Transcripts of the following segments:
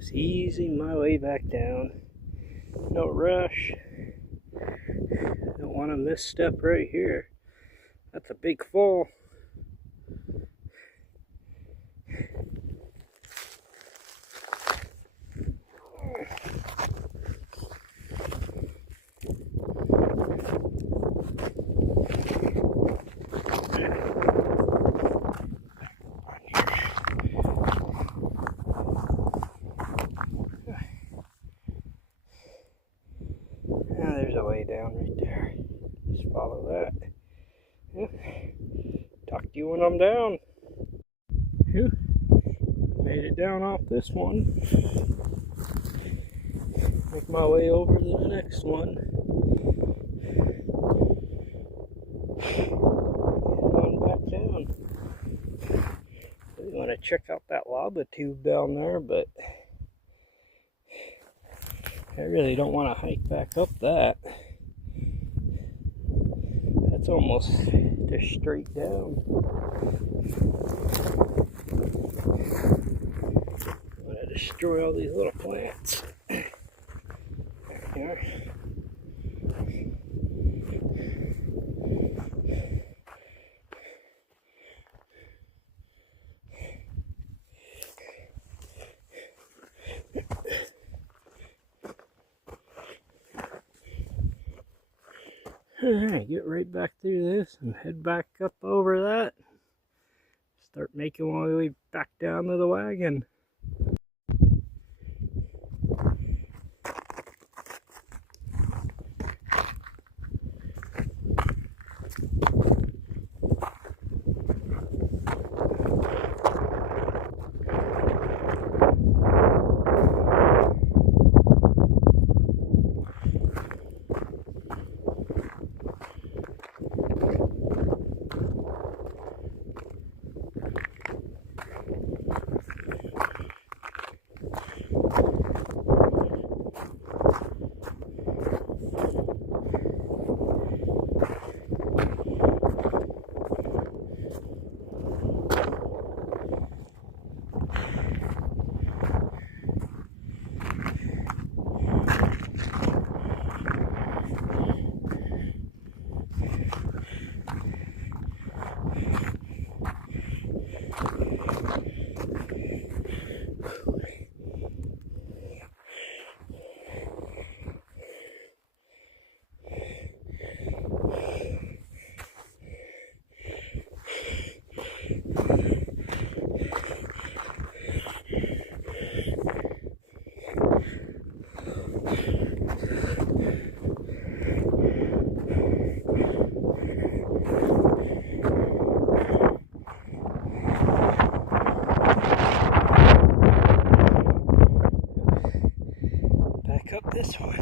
Just easing my way back down. No rush. Don't want to misstep right here. That's a big fall. There's a way down right there. Just follow that. Talk to you when I'm down. Made it down off this one. Make my way over to the next one. Going back down. We want to check out that lava tube down there, but I really don't want to hike back up that. That's almost just straight down. I'm going to destroy all these little plants. There we are. Alright, get right back through this and head back up over that. Start making my way back down to the wagon. Up this one.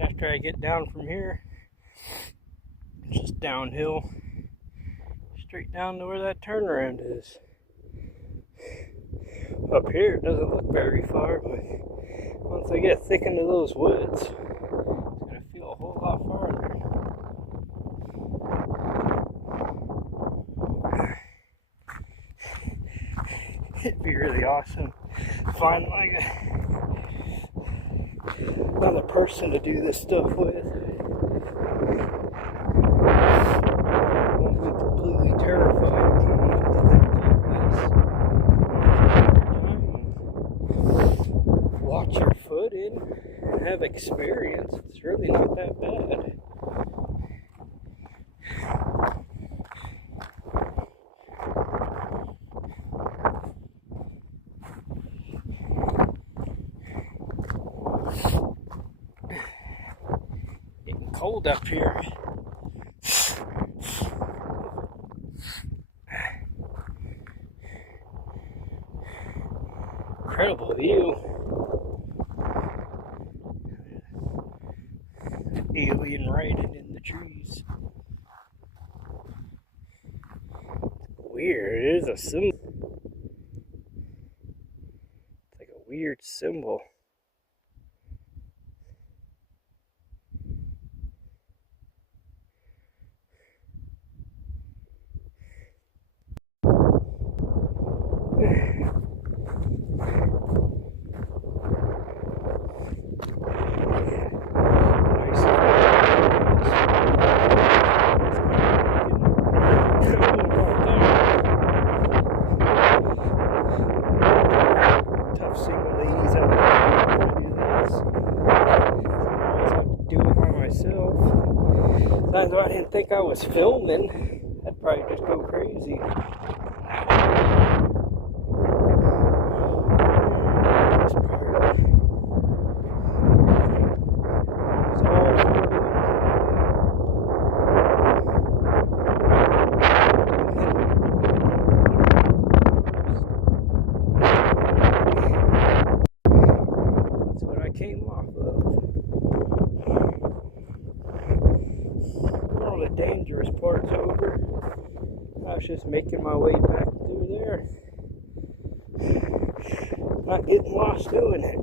After I get down from here, it's just downhill, straight down to where that turnaround is. Up here it doesn't look very far, but once I get thick into those woods, it's going to feel a whole lot farther. It'd be really awesome to find like another person to do this stuff with. It won't be completely terrifying coming up to things like this. experience. It's really not that bad. Getting cold up here. Incredible view. Alien riding in the trees. Weird. It is a symbol. It's like a weird symbol. Sometimes if I didn't think I was filming, I'd probably just go crazy. That's what I came off of. All the dangerous part's over. I was just making my way back through there. Not getting lost doing it.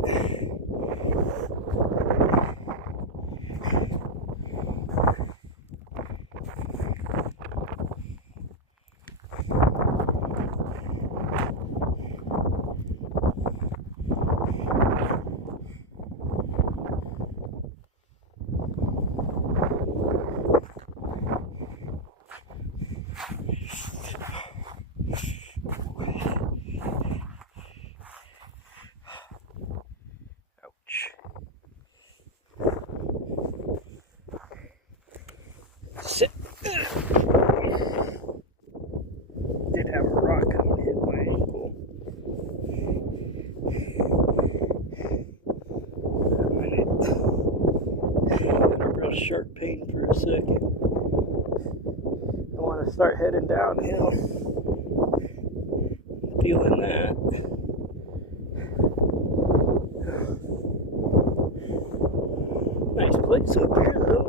Sit. Did have a rock come and hit my ankle. I'm in a real sharp pain for a second. I want to start heading downhill. Feeling that. Nice place up here though.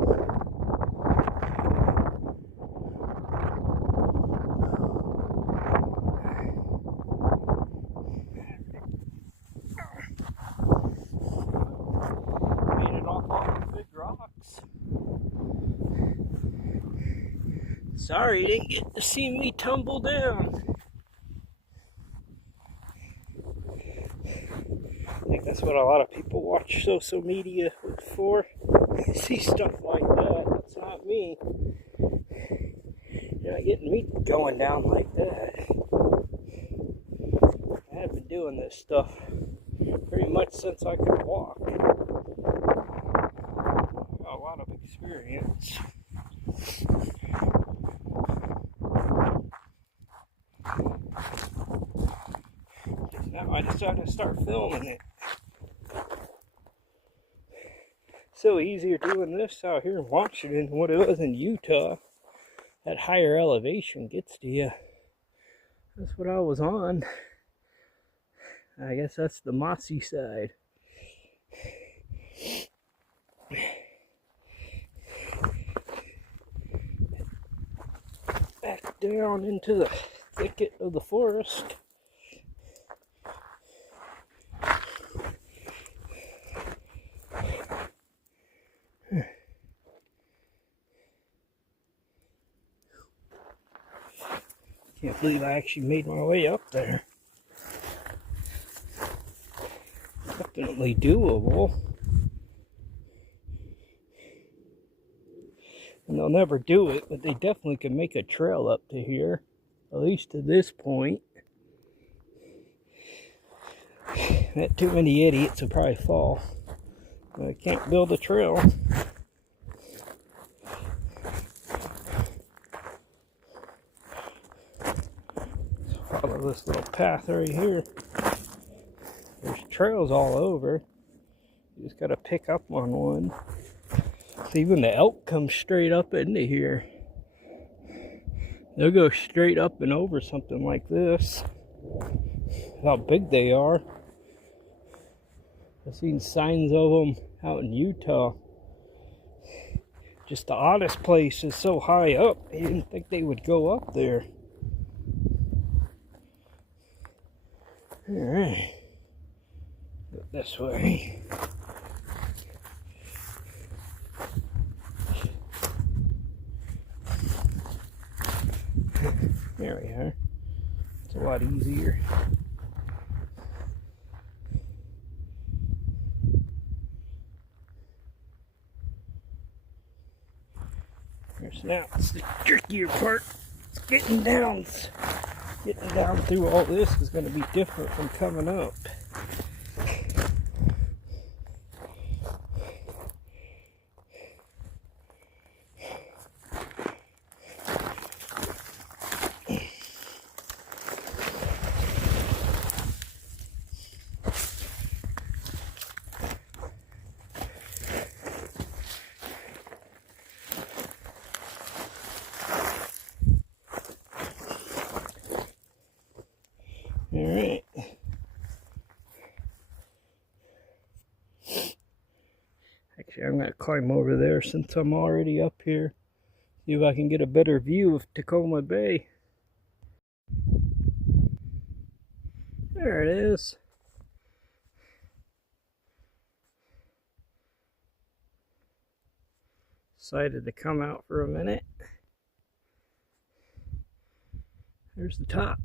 Sorry you didn't get to see me tumble down. I think that's what a lot of people watch social media for. See stuff like that. That's not me. You're not getting me going down like that. I have been doing this stuff pretty much since I could walk. Got a lot of experience. Now I decided to start filming it. So easier doing this out here in Washington than what it was in Utah. That higher elevation gets to you. That's what I was on. I guess that's the mossy side. Back down into the thicket of the forest. Can't believe I actually made my way up there. Definitely doable. And they'll never do it, but they definitely can make a trail up to here. At least to this point. Not too many idiots will probably fall I can't build a trail. Follow this little path right here. There's trails all over. You just gotta pick up on one. So even the elk come straight up into here. They'll go straight up and over something like this. How big they are. I've seen signs of them out in Utah. Just the oddest place is so high up. I didn't think they would go up there. Alright. Go this way. There we are. It's a lot easier. Now it's the trickier part. It's getting down. Getting down through all this is going to be different from coming up. Alright. Actually, I'm going to climb over there since I'm already up here. See if I can get a better view of Tacoma Bay. There it is. Decided to come out for a minute. There's the top.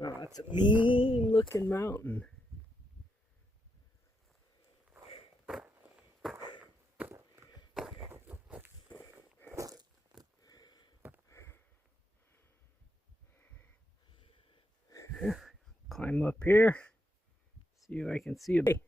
Oh, that's a mean looking mountain. Climb up here, see if I can see a bay.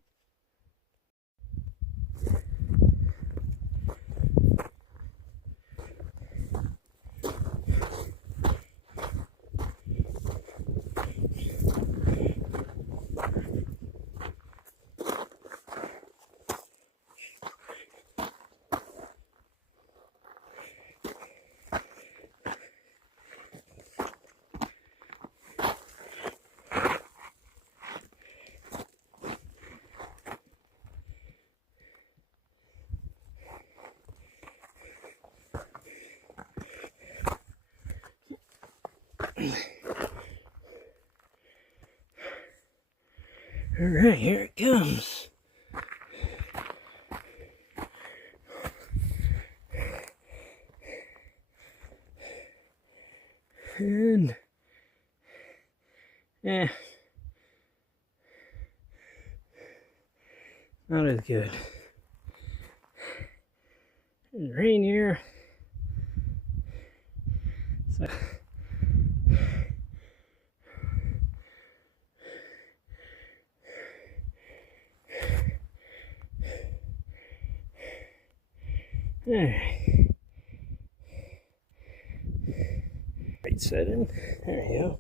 Alright, here it comes. And not as good. It's rain here. So alright. Right setting. There you go.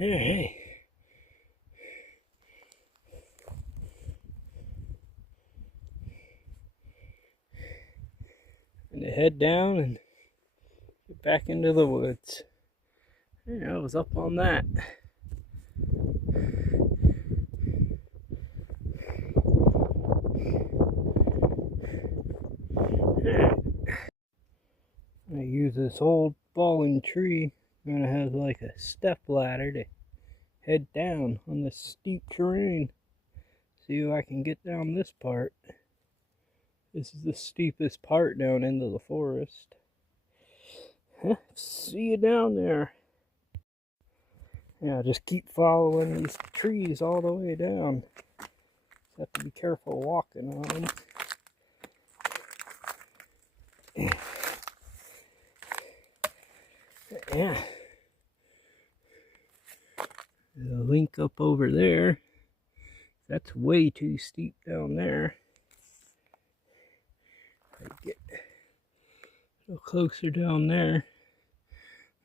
Alright. And to head down and get back into the woods. Yeah, I was up on that. I use this old fallen tree, and it has like a step ladder to head down on this steep terrain. See if I can get down this part. This is the steepest part down into the forest. See you down there. Yeah, just keep following these trees all the way down. Just have to be careful walking on them. Yeah. The link up over there. That's way too steep down there. I get a little closer down there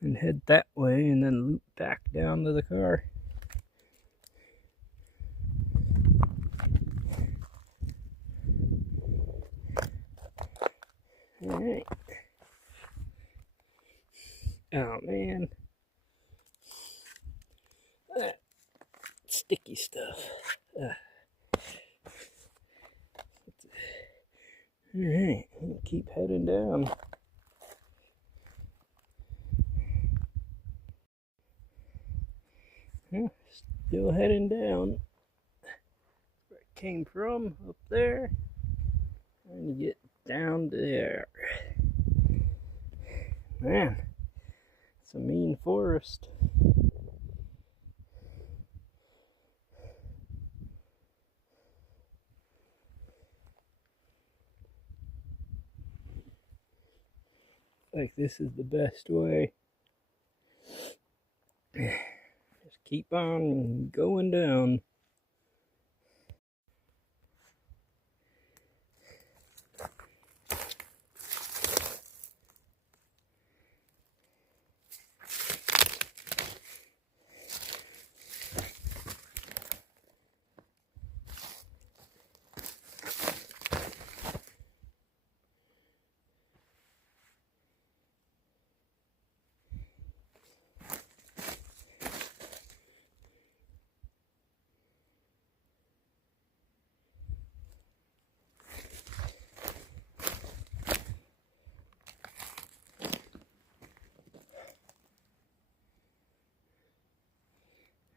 and head that way and then loop back down to the car. Alright. Oh man. That sticky stuff. Alright, keep heading down. Yeah, still heading down. Where I came from, up there. Trying to get down there. Man, it's a mean forest. Like this is the best way. Just keep on going down.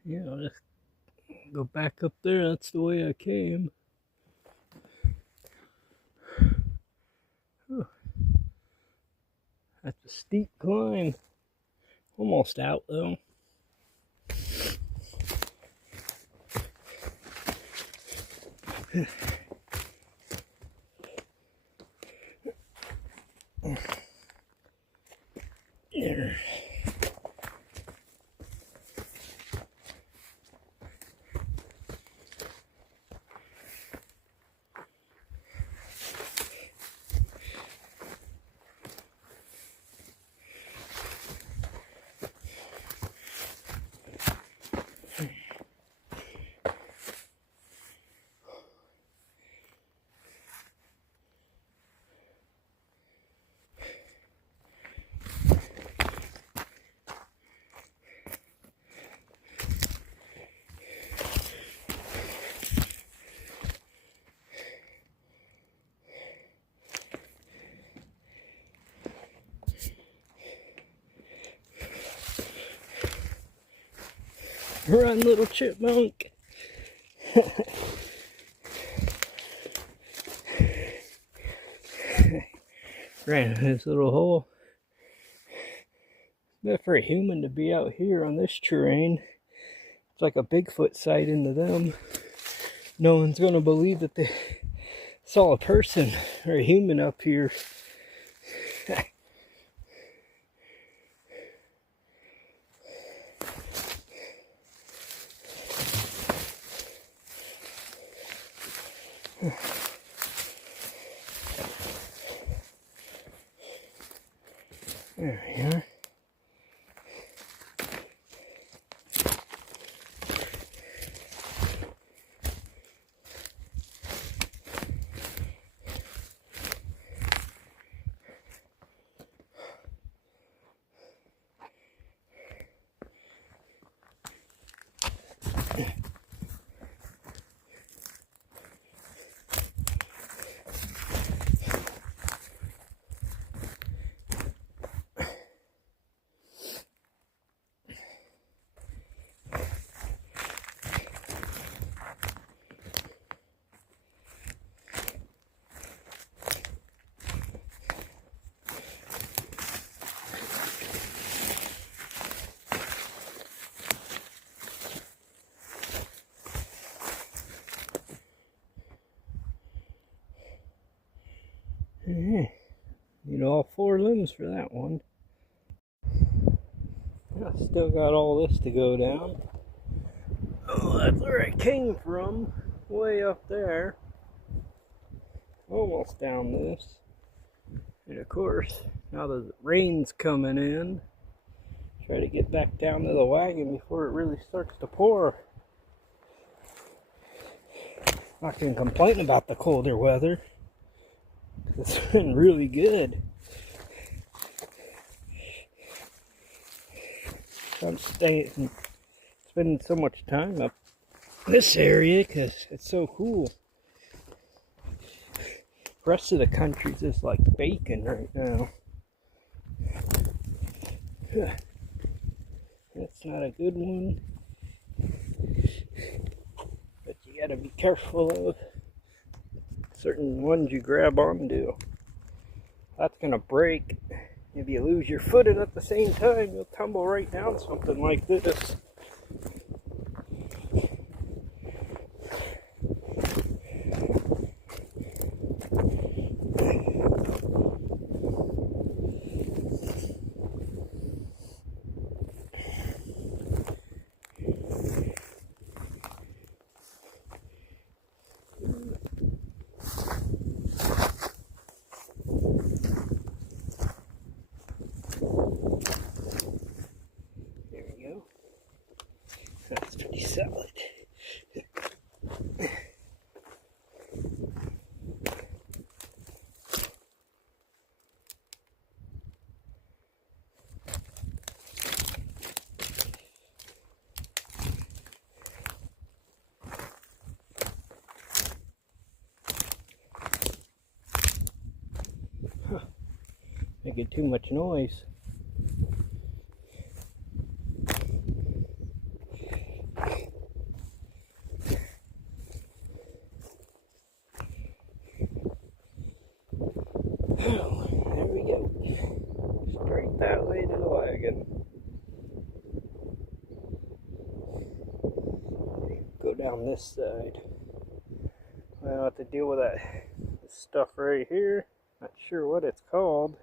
Yeah, I'll just go back up there. That's the way I came. Whew. That's a steep climb. Almost out though. There. Run, little chipmunk. Ran in this little hole. But for a human to be out here on this terrain, it's like a Bigfoot sighting to them. No one's gonna believe that they saw a person or a human up here. There we are. Need all 4 limbs for that one. Still got all this to go down. Oh, that's where I came from. Way up there. Almost down this. And of course, now the rain's coming in. Try to get back down to the wagon before it really starts to pour. I can complain about the colder weather. It's been really good. I'm spending so much time up this area because it's so cool. The rest of the country's just like bacon right now. That's not a good one. But you gotta be careful of certain ones you grab onto. That's gonna break. If you lose your footing at the same time, you'll tumble right down something like this. That's pretty solid. Making too much noise. There we go. Straight that way to the wagon. Go down this side. I'll have to deal with that stuff right here. Not sure what it's called.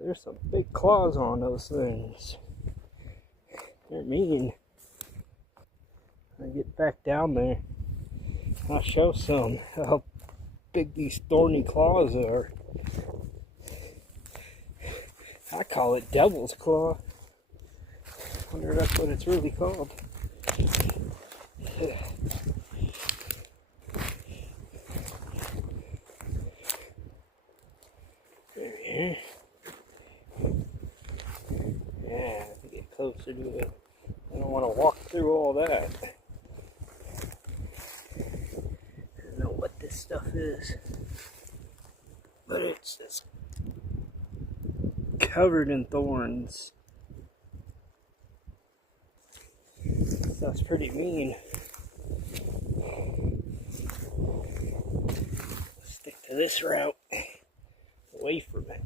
There's some big claws on those things. They're mean. When I get back down there, I'll show some how big these thorny claws are. I call it devil's claw. Wonder if that's what it's really called. There. Yeah, I have to get closer to it. I don't want to walk through all that. I don't know what this stuff is, but it's just covered in thorns. That's pretty mean. Stick to this route, away from it.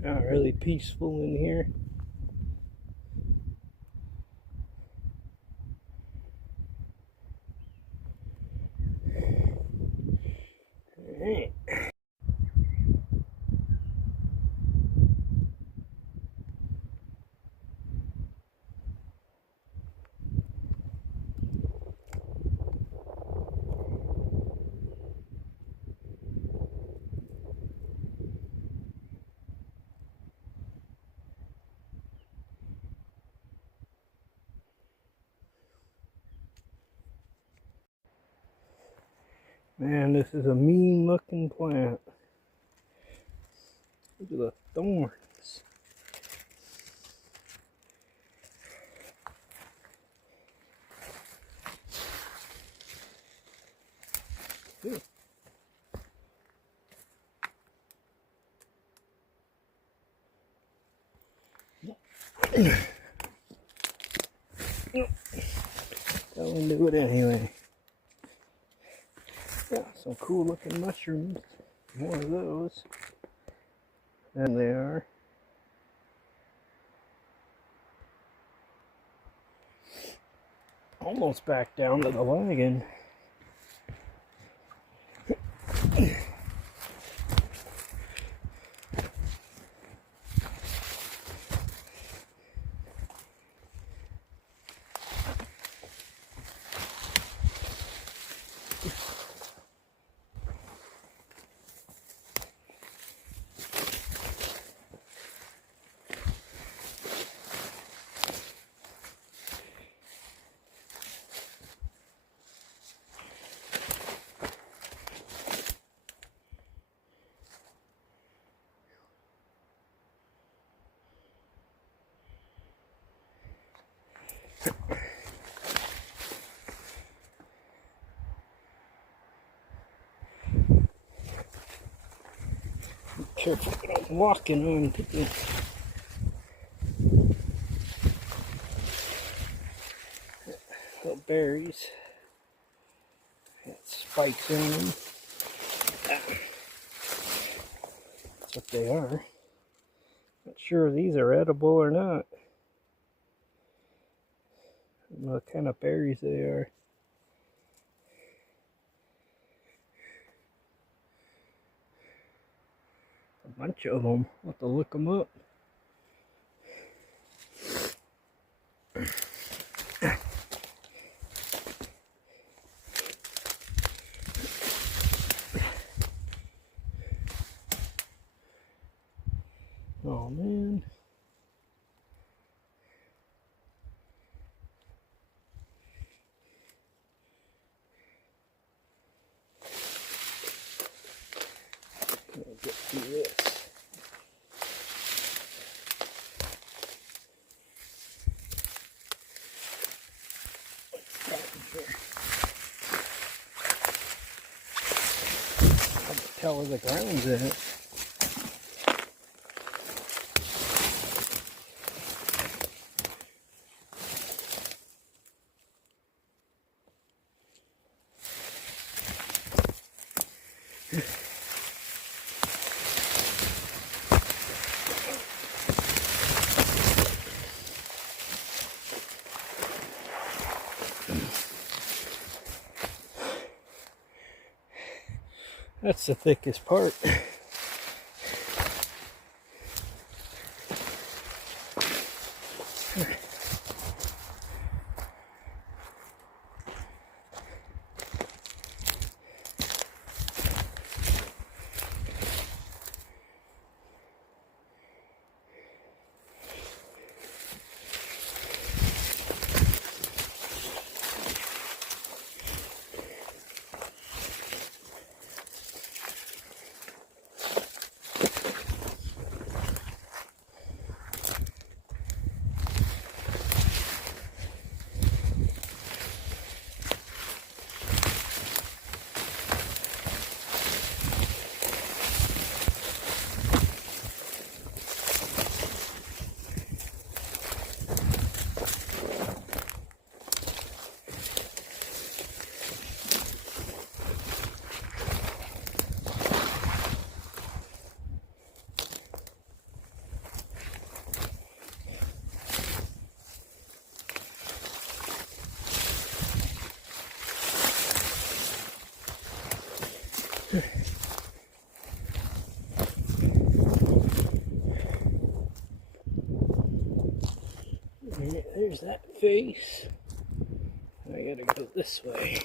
Not really peaceful in here. Alright. Man, this is a mean looking plant. Look at the thorns. Go and do it anyway. Yeah, some cool looking mushrooms. More of those. And they are. Almost back down to the wagon. Careful what I'm walking on today. Little berries. Got spikes in them. That's what they are. Not sure if these are edible or not. I don't know what kind of berries they are. A bunch of them. I'll have to look them up. Oh man. I'll get through this. I can tell where the ground's at. That's the thickest part. There's that face. I gotta go this way.